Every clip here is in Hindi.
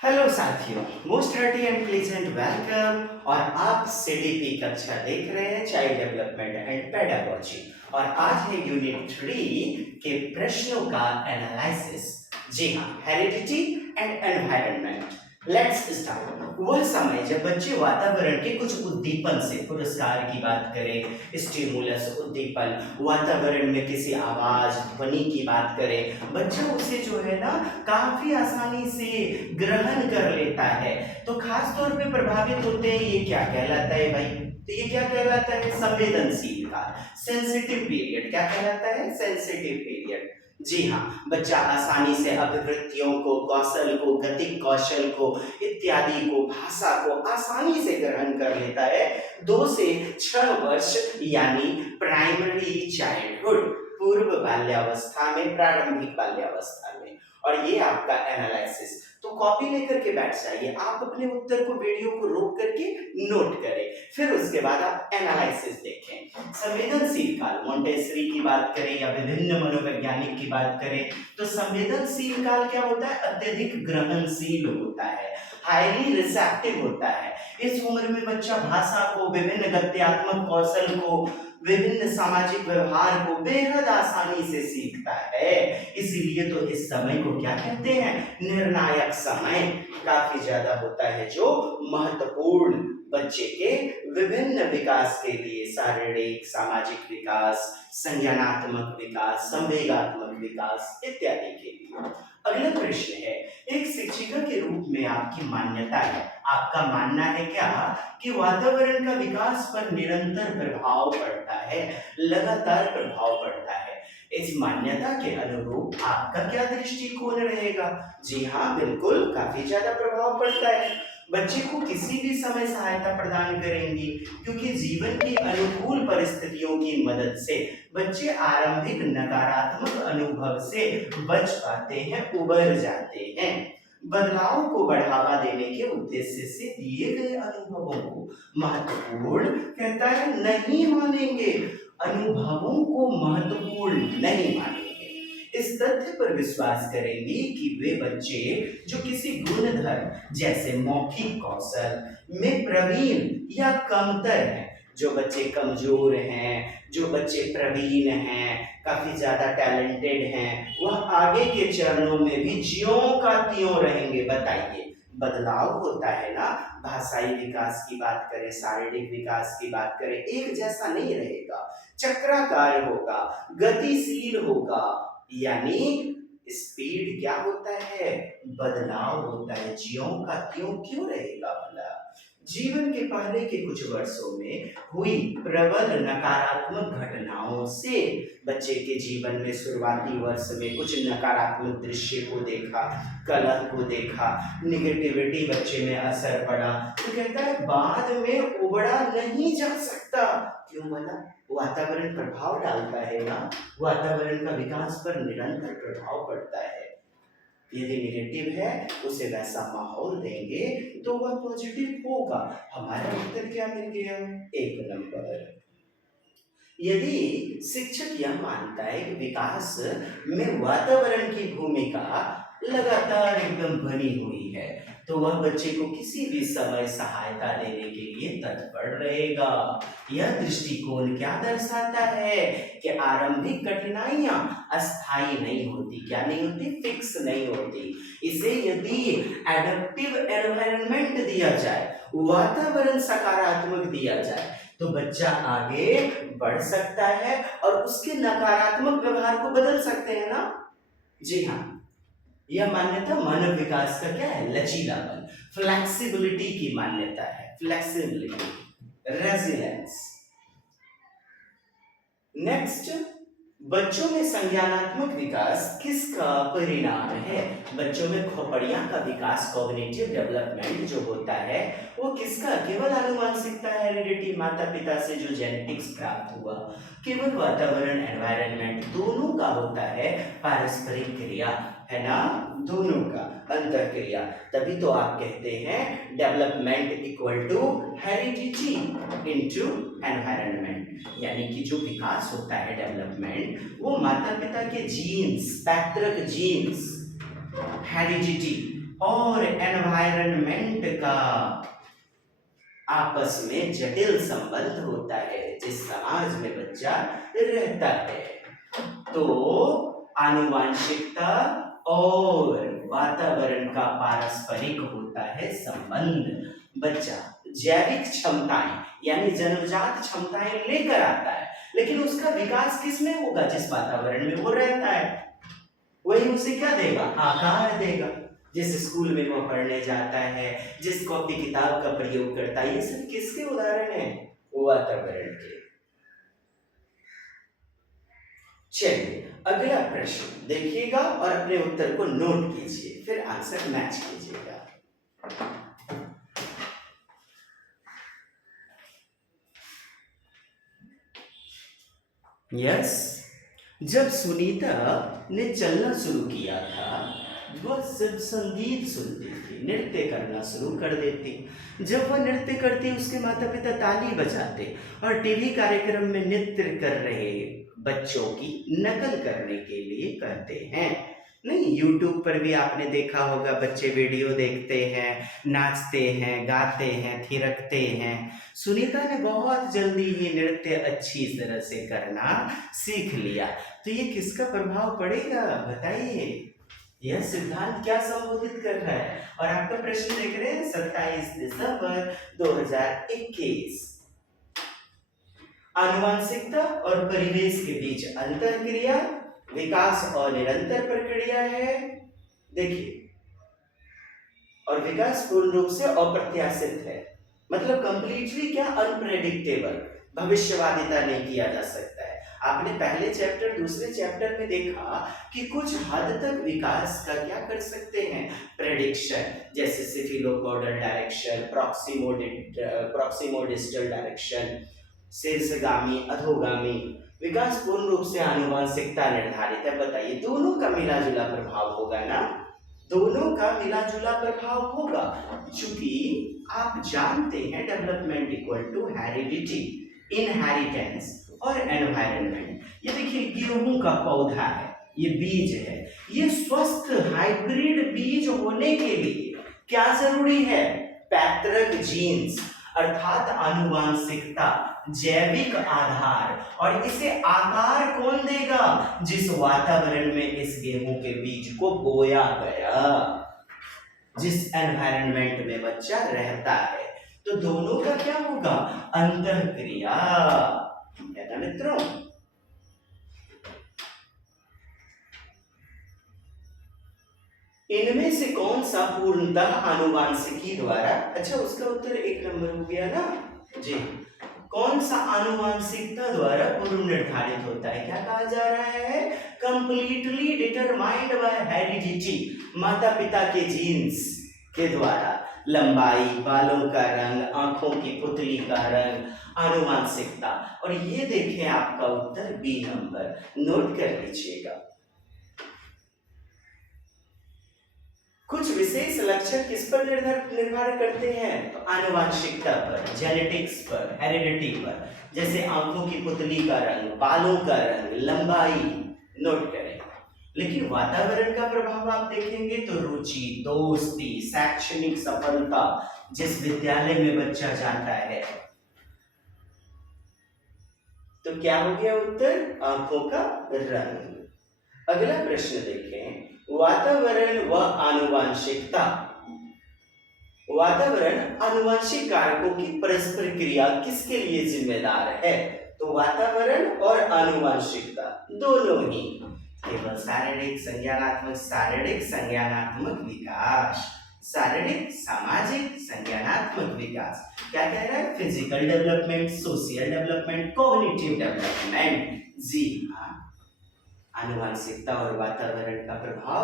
हेलो साथियों, most hearty and pleasant welcome. और आप सीडीपी कक्षा देख रहे हैं, चाइल्ड डेवलपमेंट एंड पेडागोजी। और आज है यूनिट 3 के प्रश्नों का एनालिसिस। जी हाँ, heredity and environment. Let's start. वह समय जब बच्चे वातावरण के कुछ उद्दीपन से, पुरस्कार की बात करें, स्टिमुलस उद्दीपन, वातावरण में किसी आवाज ध्वनि की बात करें, बच्चा उसे जो है ना काफी आसानी से ग्रहण कर लेता है। तो खास तौर पे प्रभावित होते हैं, ये क्या कहलाता है भाई? तो ये क्या कहलाता है? संवेदनशील काल, सेंसिटिव पीरियड। क्या कहलाता है? Sensitive period. जी हाँ, बच्चा आसानी से अभिवृत्तियों को, कौशल को, गतिक कौशल को, इत्यादि को, भाषा को आसानी से ग्रहण कर लेता है 2 से 6 वर्ष, यानी प्राइमरी चाइल्डहुड, पूर्व बाल्यावस्था में, प्रारंभिक बाल्यावस्था में। और ये आपका एनालिसिस। तो कॉपी लेकर के बैठ जाइए, आप अपने उत्तर को, वीडियो को रोक करके नोट करें, फिर उसके बाद आप एनालिसिस देखें। संवेदनशील काल, मोंटेसरी की बात करें या विभिन्न मनोवैज्ञानिक की बात करें, तो संवेदनशील काल क्या होता है? अत्यधिक ग्रहणशील होता है, हाईली रिसेप्टिव होता है। इस उम्र में बच्चा भाषा को, विभिन्न गत्यात्मक कौशल को, विभिन्न सामाजिक व्यवहार को बेहद आसानी से सीखता है। इसीलिए तो इस समय को क्या कहते हैं? निर्णायक समय। काफी ज्यादा होता है, जो महत्वपूर्ण बच्चे के विभिन्न विकास के लिए, शारीरिक, सामाजिक विकास, संज्ञानात्मक विकास, संवेगात्मक विकास इत्यादि के लिए। अगला प्रश्न है, एक शिक्षिका के रूप में आपकी मान्यता है, आपका मानना है क्या कि वातावरण का विकास पर निरंतर प्रभाव पड़ता है, लगातार प्रभाव पड़ता है। इस मान्यता के अनुरूप आपका क्या दृष्टिकोण रहेगा? जी हाँ, बिल्कुल, काफी ज्यादा प्रभाव पड़ता है। बच्चे को किसी भी समय सहायता प्रदान करेंगी, क्योंकि जीवन की अनुकूल परिस्थितियों की मदद से बच्चे आरंभिक नकारात्मक अनुभव से बच पाते हैं, उबर जाते हैं। बदलाव को बढ़ावा देने के उद्देश्य से दिए गए अनुभवों को महत्वपूर्ण, कहता है, नहीं मानेंगे। अनुभवों को महत्वपूर्ण नहीं मानेंगे। इस तथ्य पर विश्वास करेंगी कि वे बच्चे जो किसी गुणधर्म जैसे मौखिक कौशल में प्रवीण या कमतर हैं, जो बच्चे कमजोर हैं, जो बच्चे प्रवीण हैं, काफी ज्यादा टैलेंटेड हैं, वह आगे के चरणों में भी ज्यों का त्यों रहेंगे। बताइए, बदलाव होता है ना, भाषाई विकास की बात करें, शारीरिक विकास की बात करें, एक जैसा नहीं रहेगा, चक्राकार होगा, गतिशील होगा। यानी स्पीड क्या होता है? बदलाव होता है, ज्यों का त्यों क्यों रहेगा भला? जीवन के पहले के कुछ वर्षों में हुई प्रबल नकारात्मक घटनाओं से बच्चे के जीवन में शुरुआती वर्ष में कुछ नकारात्मक दृश्य को देखा, कलह को देखा, निगेटिविटी बच्चे में असर पड़ा, तो कहता है बाद में उबड़ा नहीं जा सकता। क्यों भला? वातावरण प्रभाव डालता है ना, वातावरण का विकास पर निरंतर प्रभाव पड़ता है। यदि निगेटिव है, उसे वैसा माहौल देंगे तो वह पॉजिटिव होगा। हमारा उत्तर क्या मिल गया? 1 नंबर। यदि शिक्षक यह मानता है कि विकास में वातावरण की भूमिका लगातार एकदम बनी हुई है, तो वह बच्चे को किसी भी समय सहायता देने के लिए तत्पर रहेगा। यह दृष्टिकोण क्या दर्शाता है कि आरंभिक कठिनाइयां अस्थायी नहीं होती। क्या नहीं होती? फिक्स नहीं होती। इसे यदि एडेप्टिव एनवायरनमेंट दिया जाए, वातावरण सकारात्मक दिया जाए, तो बच्चा आगे बढ़ सकता है और उसके नकारात्मक व्यवहार को बदल सकते हैं ना। जी हाँ, यह मान्यता मानव विकास का क्या है? लचीलापन, फ्लेक्सिबिलिटी की मान्यता है। Flexibility, resilience. नेक्स्ट, बच्चों में संज्ञानात्मक विकास किसका परिणाम है? बच्चों में खोपड़ियां का विकास, कॉग्निटिव डेवलपमेंट जो होता है, वो किसका? केवल आनुवांशिकता, हेरिडिटी, माता पिता से जो जेनेटिक्स प्राप्त हुआ, केवल वातावरण, एनवायरनमेंट, दोनों का होता है पारस्परिक क्रिया, है ना, दोनों का अंतर क्रिया। तभी तो आप कहते हैं development equal to heredity into environment. यानी कि जो विकास होता है, डेवलपमेंट, वो माता पिता के जीन्स, पैतृक जीन्स, हेरिडिटी, और एनवायरनमेंट का आपस में जटिल संबंध होता है जिस समाज में बच्चा रहता है। तो आनुवांशिकता और वातावरण का पारस्परिक होता है संबंध। बच्चा जैविक क्षमताएं यानी जन्मजात क्षमताएं लेकर आता है, लेकिन उसका विकास किसमें होगा? जिस वातावरण में वो रहता है वही उसे क्या देगा? आकार देगा। जिस स्कूल में वो पढ़ने जाता है, जिस कॉपी किताब का प्रयोग करता है, ये सब किसके उदाहरण हैं? वातावरण के। चलिए अगला प्रश्न देखिएगा और अपने उत्तर को नोट कीजिए, फिर आंसर मैच कीजिएगा। यस, जब सुनीता ने चलना शुरू किया था वह सिर्फ संगीत सुनती थी, नृत्य करना शुरू कर देती। जब वह नृत्य करती उसके माता पिता ताली बजाते और टीवी कार्यक्रम में नृत्य कर रहे बच्चों की नकल करने के लिए कहते हैं। नहीं, यूट्यूब पर भी आपने देखा होगा, बच्चे वीडियो देखते हैं, नाचते हैं, गाते हैं, थिरकते हैं। सुनीता ने बहुत जल्दी ही नृत्य अच्छी तरह से करना सीख लिया। तो ये किसका प्रभाव पड़ेगा बताइए? यह सिद्धांत क्या संबोधित कर रहा है? और आपका प्रश्न देख रहे हैं 27 दिसंबर 2021। आनुवांशिकता और परिवेश के बीच अंतःक्रिया, विकास और निरंतर प्रक्रिया है। देखिए, और विकास पूर्ण रूप से अप्रत्याशित है, मतलब कंप्लीटली क्या? अनप्रेडिक्टेबल, भविष्यवादिता नहीं किया जा सकता है। आपने पहले चैप्टर दूसरे चैप्टर में देखा कि कुछ हद तक विकास का क्या कर सकते हैं? प्रेडिक्शन, जैसे सिफिलोकोडल डायरेक्शन, प्रॉक्सिमोडिस्टल डायरेक्शन, शीर्षगामी, अधोगामी। विकास पूर्ण रूप से आनुवांशिकता निर्धारित है। बताइए, दोनों का मिला जुला प्रभाव होगा ना? दोनों का मिला जुला प्रभाव होगा, चूंकि आप जानते हैं development equal to heredity, inheritance और एनवायरनमेंट। ये देखिए, गेहूं का पौधा है, ये बीज है। ये स्वस्थ हाइब्रिड बीज होने के लिए क्या जरूरी है? पैतृक जीन्स अर्थात आनुवांशिकता, जैविक आधार। और इसे आकार कौन देगा? जिस वातावरण में इस गेहूं के बीज को बोया गया, जिस एनवायरनमेंट में बच्चा रहता है। तो दोनों का क्या होगा? अंतःक्रिया, है ना मित्रों? इनमें से कौन सा पूर्णतः आनुवांशिकी द्वारा, अच्छा उसका उत्तर 1 नंबर हो गया ना जी। कौन सा आनुवांशिकता द्वारा पूर्व निर्धारित होता है? क्या कहा जा रहा है? कंप्लीटली डिटरमाइंड बाय हेरिडिटी, माता पिता के जीन्स के द्वारा। लंबाई, बालों का रंग, आंखों की पुतली का रंग, आनुवांशिकता। और ये देखें आपका उत्तर बी नंबर, नोट कर लीजिएगा। कुछ विशेष लक्षण किस पर निर्भर करते हैं? तो आनुवांशिकता पर, जेनेटिक्स पर, हेरिडिटी पर। जैसे आंखों की पुतली का रंग, बालों का रंग, लंबाई, नोट करें। लेकिन वातावरण का प्रभाव आप देखेंगे तो रुचि, दोस्ती, शैक्षणिक सफलता, जिस विद्यालय में बच्चा जाता है। तो क्या हो गया उत्तर? आंखों का रंग। अगला प्रश्न देखें, वातावरण व आनुवांशिकता। वातावरण आनुवांशिक कारकों की परस्पर क्रिया किसके लिए जिम्मेदार है? तो वातावरण और आनुवांशिकता दोनों ही। केवल शारीरिक संज्ञानात्मक विकास, शारीरिक, सामाजिक, संज्ञानात्मक विकास। क्या कह रहा है? Physical development, social development, cognitive development. जी हाँ, आनुवांशिकता और वातावरण का प्रभाव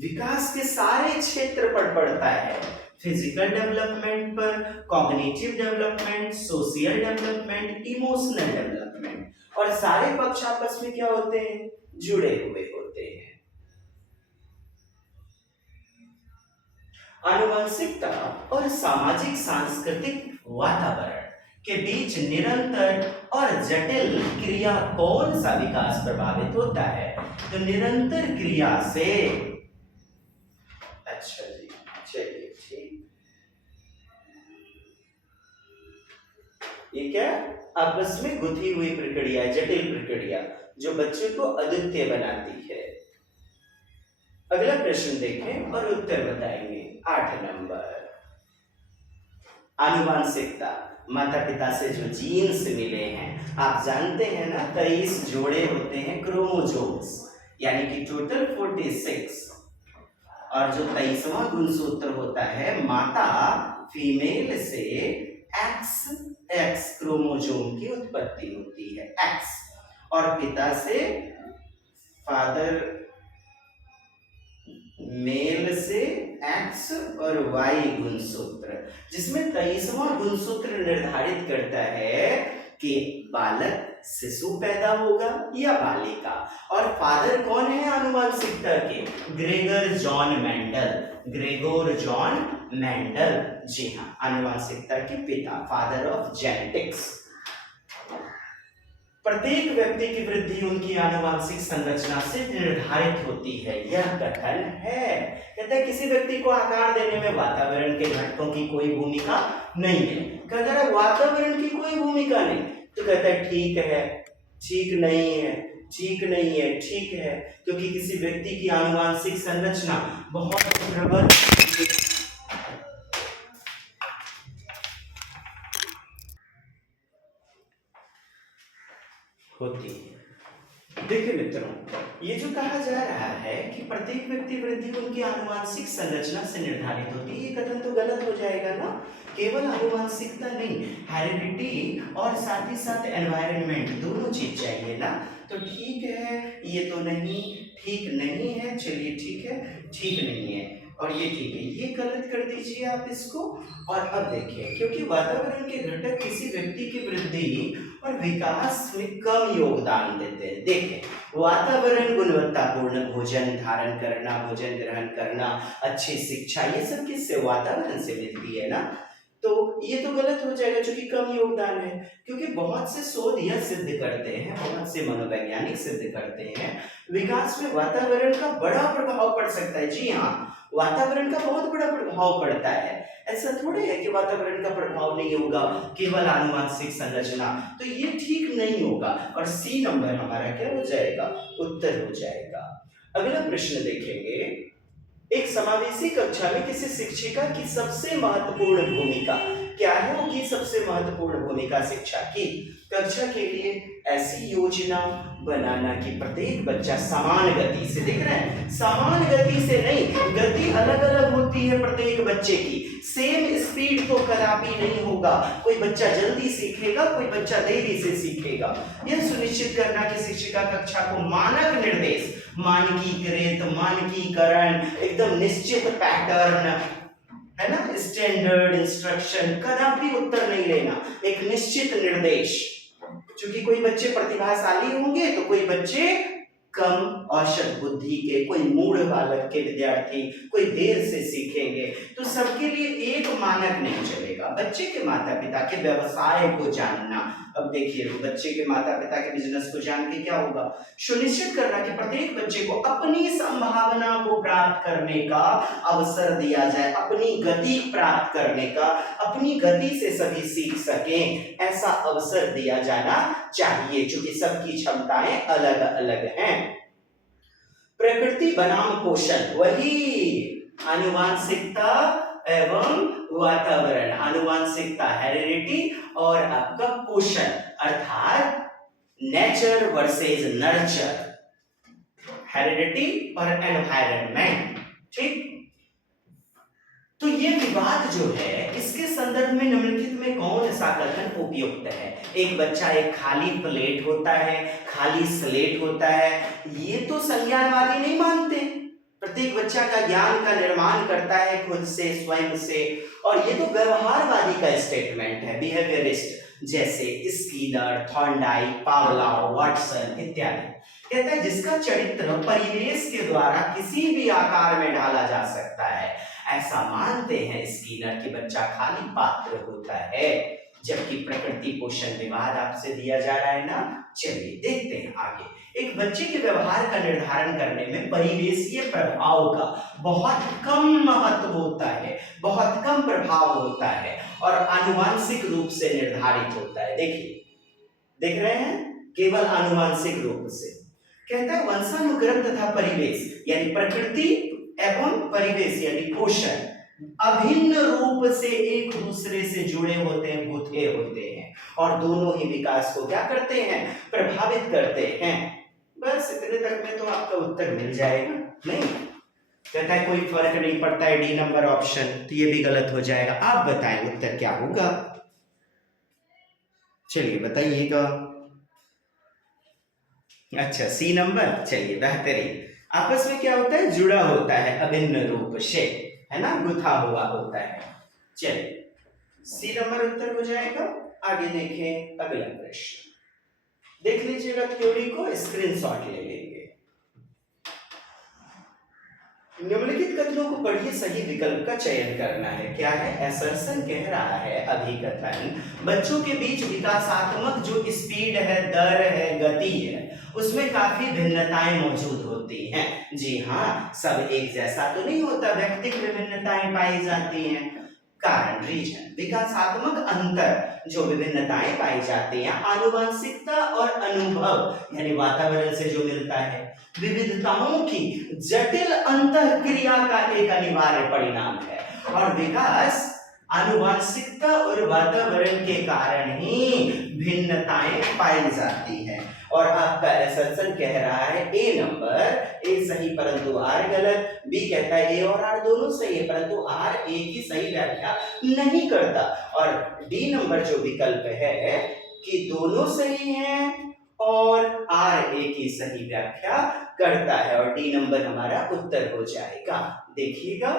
विकास के सारे क्षेत्र पर पड़ता है। फिजिकल डेवलपमेंट पर, cognitive development, social development, emotional development. और सारे पक्ष आपस में क्या होते हैं? जुड़े हुए होते हैं। आनुवांशिकता और सामाजिक सांस्कृतिक वातावरण के बीच निरंतर और जटिल क्रिया कौन सा विकास प्रभावित होता है? तो निरंतर क्रिया से। अच्छा जी, ये क्या आपस में गुथी हुई प्रक्रिया, जटिल प्रक्रिया जो बच्चे को अद्वितीय बनाती है। अगला प्रश्न देखें और उत्तर बताएंगे। 8 नंबर, आनुवांशिकता, माता पिता से जो जीन्स मिले हैं, आप जानते हैं ना 23 जोड़े होते हैं क्रोमोसोम्स, यानी कि टोटल 46, और जो 23वां गुणसूत्र होता है, माता फीमेल से एक्स क्रोमोसोम की उत्पत्ति होती है, एक्स, और पिता से फादर मेल से एक्स और वाई गुणसूत्र, जिसमें 23वां गुणसूत्र निर्धारित करता है कि बालक शिशु पैदा होगा या बालिका। और फादर कौन है आनुवांशिकता के? ग्रेगर जॉन मेंडल, जी हाँ, आनुवांशिकता के पिता, फादर ऑफ जेनेटिक्स। प्रत्येक व्यक्ति की वृद्धि उनकी आनुवांशिक संरचना से निर्धारित होती है, यह कथन है। कहता है किसी व्यक्ति को आकार देने में वातावरण के घटकों की कोई भूमिका नहीं है। कहता है वातावरण की कोई भूमिका नहीं, तो कहता है ठीक है, ठीक नहीं है, ठीक नहीं है, ठीक है, क्योंकि किसी व्यक्ति की आनुवांशिक संरचना बहुत प्रबल होती है। देखिए मित्रों, ये जो कहा जा रहा है कि प्रत्येक व्यक्ति वृद्धि उनकी आनुवांशिक संरचना से निर्धारित होती है, ये कथन तो गलत हो जाएगा ना। केवल आनुवांशिकता नहीं, हेरिडिटी और साथ ही साथ एनवायरनमेंट, दोनों चीज चाहिए ना। तो ठीक है, ये तो नहीं, ठीक नहीं है, चलिए ठीक है, ठीक नहीं है, और ये ठीक है, ये गलत कर दीजिए आप इसको। और अब देखिए, क्योंकि वातावरण के घटक किसी व्यक्ति की वृद्धि और विकास में कम योगदान देते हैं। देखें, वातावरण गुणवत्तापूर्ण भोजन धारण करना, भोजन ग्रहण करना, अच्छी शिक्षा, ये सब किससे? वातावरण से मिलती है ना। तो ये तो गलत हो जाएगा क्योंकि कम योगदान है, क्योंकि बहुत से शोध यह सिद्ध करते हैं, बहुत से मनोवैज्ञानिक सिद्ध करते हैं, विकास में वातावरण का बड़ा प्रभाव पड़ सकता है। जी हाँ, वातावरण का बहुत बड़ा प्रभाव पड़ता है। ऐसा थोड़े है कि वातावरण का प्रभाव नहीं होगा, केवल आनुवांशिक संरचना, तो ये ठीक नहीं होगा। और सी नंबर हमारा क्या हो जाएगा? उत्तर हो जाएगा। अगला प्रश्न देखेंगे। एक समावेशी कक्षा में किसी शिक्षिका की सबसे महत्वपूर्ण भूमिका क्या है? होगी सबसे महत्वपूर्ण भूमिका शिक्षा की। कक्षा के लिए ऐसी योजना बनाना कि प्रत्येक बच्चा समान गति से, देख रहे हैं, समान गति से नहीं, गति अलग अलग होती है प्रत्येक बच्चे की, सेम स्पीड तो कदापि नहीं होगा। कोई बच्चा जल्दी सीखेगा, कोई बच्चा देरी से सीखेगा। यह सुनिश्चित करना कि शिक्षिका कक्षा को मानक निर्देश, मानकीकृत, मानकीकरण, एकदम निश्चित पैटर्न, है ना, स्टैंडर्ड इंस्ट्रक्शन, कदापि उत्तर नहीं लेना, एक निश्चित निर्देश। क्योंकि कोई बच्चे प्रतिभाशाली होंगे तो कोई बच्चे कम औसत बुद्धि के, कोई मूढ़ बालक के विद्यार्थी, कोई देर से सीखेंगे, तो सबके लिए एक मानक नहीं चलेगा। बच्चे के माता पिता के व्यवसाय को जानना, अब देखिए बच्चे के माता पिता के बिजनेस को जान के क्या होगा? सुनिश्चित करना कि प्रत्येक बच्चे को अपनी संभावना को प्राप्त करने का अवसर दिया जाए, अपनी गति प्राप्त करने का, अपनी गति से सभी सीख सकें, ऐसा अवसर दिया जाना चाहिए, क्योंकि सबकी क्षमताएं अलग अलग हैं। प्रकृति बनाम पोषण, वही आनुवांशिकता एवं वातावरण, आनुवांशिकता हेरिडिटी और आपका पोषण, अर्थात नेचर वर्सेस नर्चर, हेरिडिटी और एनवायरनमेंट। ठीक, तो ये विवाद जो है, इसके संदर्भ में निम्नलिखित में कौन सा कथन उपयुक्त है? एक बच्चा एक खाली प्लेट होता है, खाली स्लेट होता है, ये तो संज्ञानवादी नहीं मानते। प्रत्येक बच्चा का ज्ञान का निर्माण करता है खुद से, स्वयं से, और ये तो व्यवहारवादी का स्टेटमेंट है, बिहेवियरिस्ट, जैसे स्कीनर, थॉर्नडाइक, पावलोव, वाटसन इत्यादि। कहता है जिसका चरित्र परिवेश के द्वारा किसी भी आकार में ढाला जा सकता है, ऐसा मानते हैं स्कीनर कि बच्चा खाली पात्र होता है। जबकि प्रकृति पोषण विवाद आपसे दिया जा रहा है ना, चलिए देखते हैं आगे। एक बच्चे के व्यवहार का निर्धारण करने में परिवेशीय प्रभाव का बहुत कम महत्व होता है, बहुत कम प्रभाव होता है और आनुवांशिक रूप से निर्धारित होता है। देखिए, देख रहे हैं, केवल आनुवांशिक रूप से। कहता है वंशानुक्रम तथा परिवेश यानी प्रकृति एवं परिवेश यानी पोषण अभिन्न रूप से एक दूसरे से जुड़े होते हैं, गुथे होते हैं और दोनों ही विकास को क्या करते हैं, प्रभावित करते हैं। बस इतने तक में तो आपका उत्तर मिल जाएगा। नहीं, कहता है कोई फर्क नहीं पड़ता है, डी नंबर ऑप्शन, तो ये भी गलत हो जाएगा। आप बताएं उत्तर क्या होगा, चलिए बताइएगा। अच्छा, सी नंबर, चलिए बेहतरीन। आपस में क्या होता है, जुड़ा होता है अभिन्न रूप से, है ना, गुथा हुआ होता है। चलिए सी नंबर उत्तर हो जाएगा। आगे देखें अगला प्रश्न, देख लीजिएगा, थ्योरी को स्क्रीनशॉट ले लेंगे। निम्नलिखित कथनों को पढ़िए, सही विकल्प का चयन करना है। क्या है, एसर्सन कह रहा है अभिकथन बच्चों के बीच विकासात्मक जो स्पीड है, दर है, गति है, उसमें काफी भिन्नताएं मौजूद होती हैं। जी हाँ, सब एक जैसा तो नहीं होता, व्यक्तिगत विभिन्नताएं पाई जाती हैं। कारण, रीजन, विकासात्मक अंतर जो विभिन्नताएं पाई जाती हैं आनुवंशिकता और अनुभव यानी वातावरण से जो मिलता है, विविधताओं की जटिल अंतःक्रिया का एक अनिवार्य परिणाम है और विकास आनुवंशिकता और वातावरण के कारण ही भिन्नताएं पाई जाती हैं। और आपका एसर्सन कह रहा है ए नंबर, ए सही परंतु आर गलत, बी कहता है ए और आर दोनों सही है परंतु आर ए की सही व्याख्या नहीं करता, और डी नंबर जो विकल्प है कि दोनों सही हैं और आर ए की सही व्याख्या करता है, और डी नंबर हमारा उत्तर हो जाएगा। देखिएगा,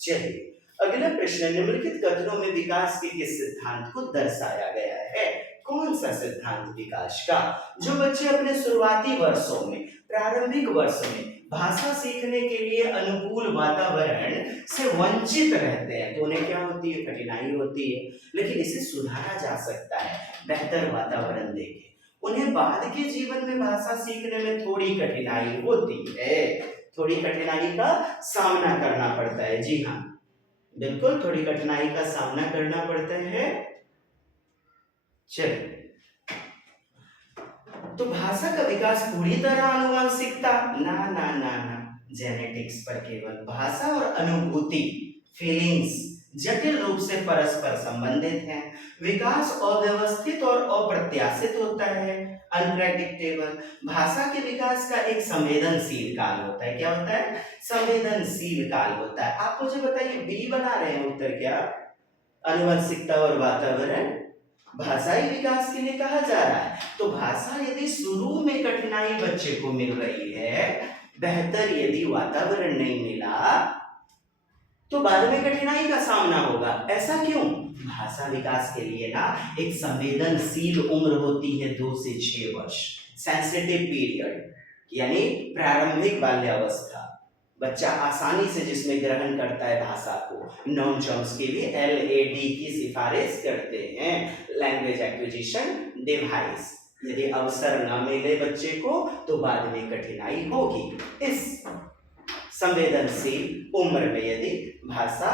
चलिए अगला प्रश्न, निम्नलिखित कथनों में विकास के किस सिद्धांत को दर्शाया गया है। कौन सा सिद्धांत विकास का, जो बच्चे अपने शुरुआती वर्षों में, प्रारंभिक वर्ष में भाषा सीखने के लिए अनुकूल वातावरण से वंचित रहते हैं, तो उन्हें क्या होती है, कठिनाई होती है, लेकिन इसे सुधारा जा सकता है बेहतर वातावरण देके। उन्हें बाद के जीवन में भाषा सीखने में थोड़ी कठिनाई होती है, थोड़ी कठिनाई का सामना करना पड़ता है। जी हाँ, बिल्कुल थोड़ी कठिनाई का सामना करना पड़ता है। चलिए, तो भाषा का विकास पूरी तरह आनुवंशिकता, ना ना ना ना, जेनेटिक्स पर केवल भाषा और अनुभूति, फीलिंग्स जटिल रूप से परस्पर संबंधित हैं। विकास अव्यवस्थित और अप्रत्याशित होता है, अनप्रेडिक्टेबल। भाषा के विकास का एक संवेदनशील काल होता है। क्या होता है, संवेदनशील काल होता है। आप मुझे बताइए, बी बना रहे हैं उत्तर क्या, आनुवंशिकता और वातावरण भाषाई विकास के लिए कहा जा रहा है। तो भाषा यदि शुरू में कठिनाई बच्चे को मिल रही है, बेहतर यदि वातावरण नहीं मिला तो बाद में कठिनाई का सामना होगा। ऐसा क्यों, भाषा विकास के लिए ना एक संवेदनशील उम्र होती है 2 से 6 वर्ष, सेंसिटिव पीरियड, यानी प्रारंभिक बाल्यावस्था। बच्चा आसानी से जिसमें ग्रहण करता है भाषा को, नॉन टर्म्स के लिए LAD की सिफारिश करते हैं, लैंग्वेज एक्विजिशन डिवाइस। यदि अवसर न मिले बच्चे को तो बाद में कठिनाई होगी इस संवेदनशील उम्र में यदि भाषा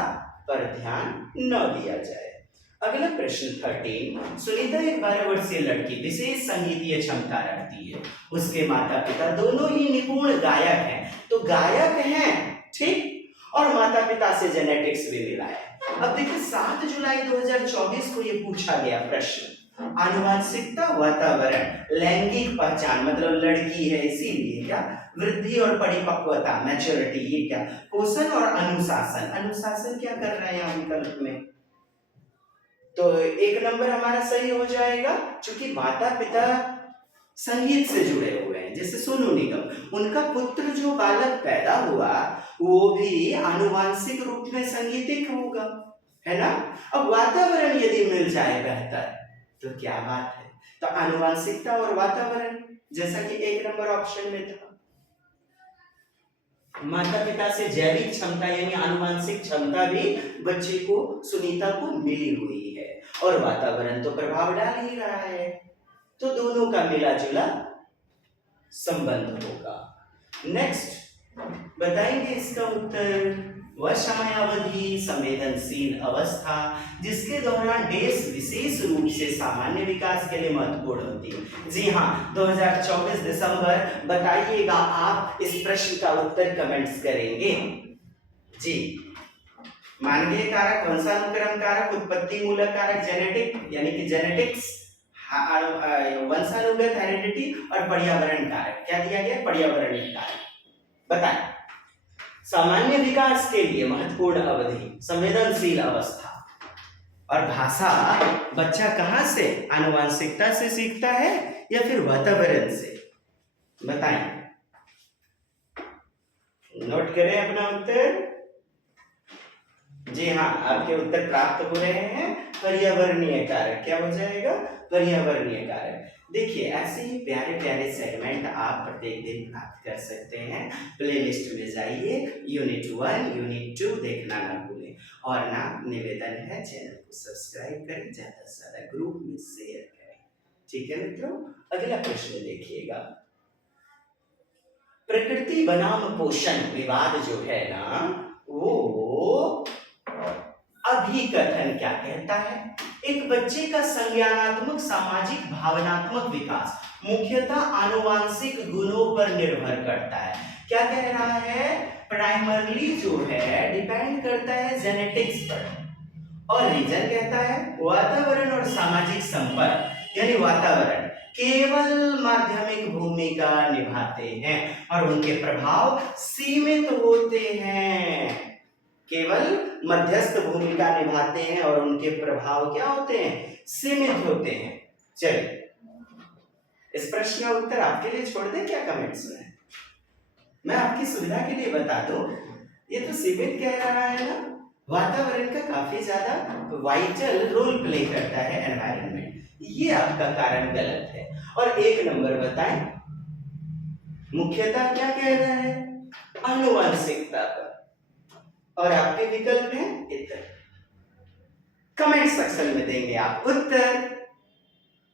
पर ध्यान न दिया जाए। अगला प्रश्न 13, सुनीता एक 12 वर्षीय लड़की विशेष संगीतीय क्षमता रखती है। उसके माता पिता दोनों ही निपुण गायक हैं, तो गायक हैं ठीक, और माता पिता से जेनेटिक्स भी मिला है। अब देखिए 7 जुलाई 2024 को ये पूछा गया प्रश्न, आनुवंशिकता, वातावरण, लैंगिक पहचान, मतलब लड़की है इसीलिए क्या, वृद्धि और परिपक्वता, मैच्योरिटी, ये क्या, पोषण और अनुशासन। अनुशासन क्या कर रहे हैं यहाँ विकल्प में, तो 1 नंबर हमारा सही हो जाएगा, क्योंकि माता पिता संगीत से जुड़े हुए हैं। जैसे सोनू निगम, उनका पुत्र जो बालक पैदा हुआ वो भी आनुवंशिक रूप में संगीतिक होगा, है ना। अब वातावरण यदि मिल जाए बेहतर तो क्या बात है। तो आनुवंशिकता और वातावरण, जैसा कि 1 नंबर ऑप्शन में था, माता पिता से जैविक क्षमता यानी आनुवंशिक क्षमता भी बच्चे को, सुनीता को मिली हुई है, और वातावरण तो प्रभाव डाल ही रहा है। तो दोनों का मिला जुला संबंध होगा। नेक्स्ट बताएंगे इसका उत्तर। वह समयावधि संवेदनशील अवस्था जिसके दौरान देश विशेष रूप से सामान्य विकास के लिए महत्वपूर्ण होती है। जी हाँ, 2024 दिसंबर। बताइएगा आप इस प्रश्न का उत्तर कमेंट्स करेंगे। जी, मानवीय कारक, वंशानुक्रम कारक, उत्पत्ति मूलक कारक, जेनेटिक यानी कि जेनेटिक्स, वंशानुगत हेरिडिटी और पर्यावरण कारक। क्या दिया गया? पर्यावरणीय कारक। बताएं। सामान्य विकास के लिए महत्वपूर्ण अवधि, संवेदनशील अवस्था। और भाषा बच्चा कहां से, आनुवंशिकता से सीखता है या फिर वातावरण से? बताएं, नोट करें अपना उत्तर। जी हाँ, आपके उत्तर प्राप्त हो रहे हैं। पर्यावरणीय कारक क्या हो जाएगा? पर्यावरणीय कारक। देखिए, ऐसे ही प्यारे प्यारे सेगमेंट आप प्रत्येक दिन प्राप्त कर सकते हैं। प्लेलिस्ट में जाइए, यूनिट 1, यूनिट 2 देखना ना भूलें। और ना निवेदन है, चैनल को सब्सक्राइब करें, ज्यादा से ज्यादा ग्रुप में शेयर करें। ठीक है मित्रों, अगला प्रश्न देखिएगा। प्रकृति बनाम पोषण विवाद जो है ना, वो अभिकथन क्या कहता है? एक बच्चे का संज्ञानात्मक, सामाजिक, भावनात्मक विकास मुख्यतः आनुवांशिक गुणों पर निर्भर करता है। क्या कह रहा है? प्राइमरली जो है डिपेंड करता है जेनेटिक्स पर। और रीजन कहता है वातावरण और सामाजिक संपर्क, यानी वातावरण केवल माध्यमिक भूमिका निभाते हैं और उनके प्रभाव सीमित होते हैं। केवल मध्यस्थ भूमिका निभाते हैं और उनके प्रभाव क्या होते हैं? सीमित होते हैं। चलिए, इस प्रश्न का उत्तर आपके लिए छोड़ दें क्या कमेंट्स में? मैं आपकी सुविधा के लिए बता दूं, ये तो सीमित कह रहा है ना, वातावरण का काफी ज्यादा वाइटल रोल प्ले करता है एनवायरनमेंट। ये आपका कारण गलत है। और एक नंबर बताएं, मुख्यतः क्या कह रहा है? आनुवंशिकता पर। और आपके विकल्प हैं इतर। कमेंट सेक्शन में देंगे आप उत्तर।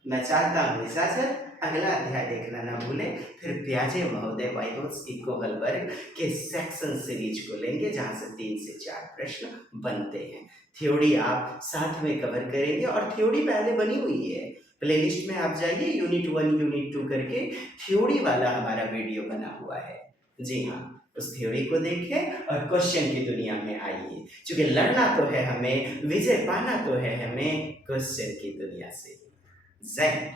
मैं चाहता हूं इजाजत, अगला अध्याय देखना ना भूलें। फिर प्याजे महोदय वाइगोत्स्की कोहलबर्ग के सेक्शन सीरीज को लेंगे, जहां से 3 से 4 प्रश्न बनते हैं। थ्योरी आप साथ में कवर करेंगे और थ्योरी पहले बनी हुई है। प्लेलिस्ट में आप जाइए, यूनिट 1, यूनिट 2 करके थ्योरी वाला हमारा वीडियो बना हुआ है। जी हाँ, उस थ्योरी को देखें और क्वेश्चन की दुनिया में आइए, क्योंकि लड़ना तो है हमें, विजय पाना तो है हमें क्वेश्चन की दुनिया से। जय।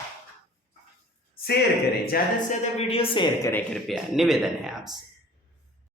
शेयर करें, ज्यादा से ज्यादा वीडियो शेयर करें कृपया, निवेदन है आपसे।